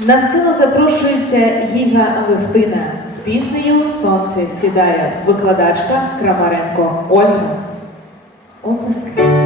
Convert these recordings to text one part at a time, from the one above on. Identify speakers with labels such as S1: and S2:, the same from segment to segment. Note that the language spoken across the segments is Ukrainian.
S1: На сцену запрошується Гіга Левтина з піснею Сонце сідає викладачка Крамаренко Ольга. Оплески.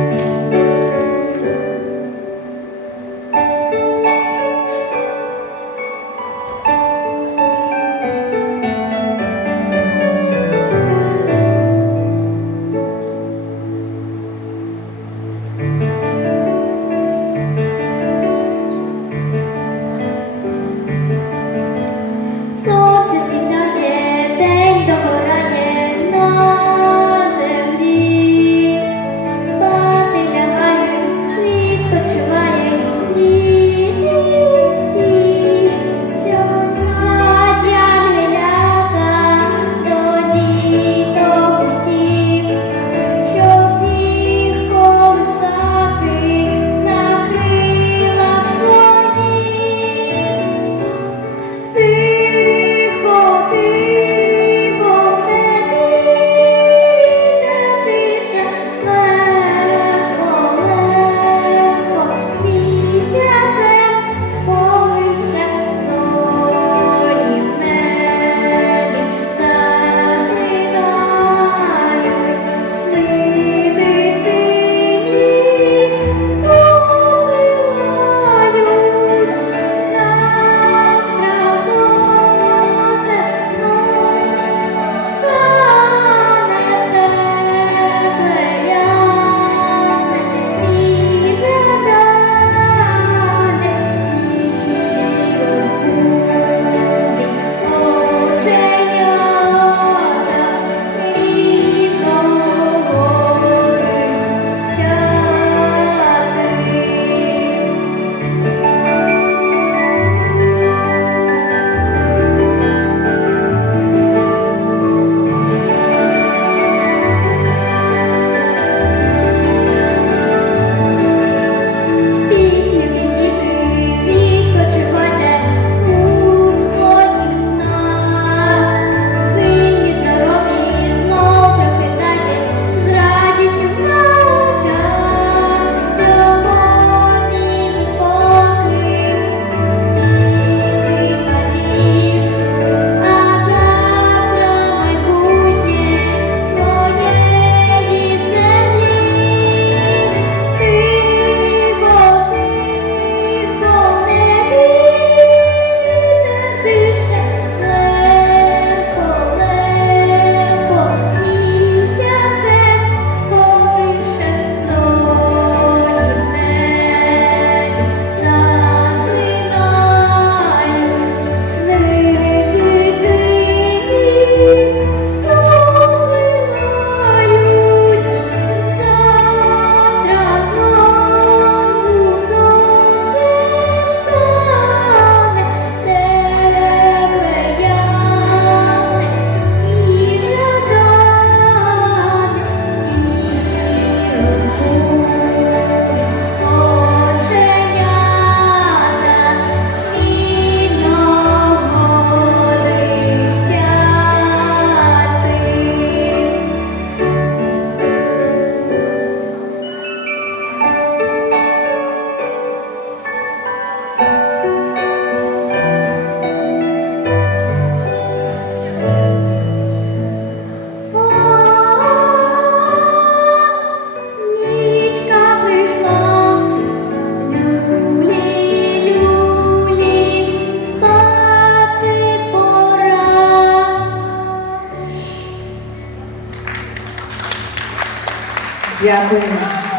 S2: 谢谢大
S1: 家。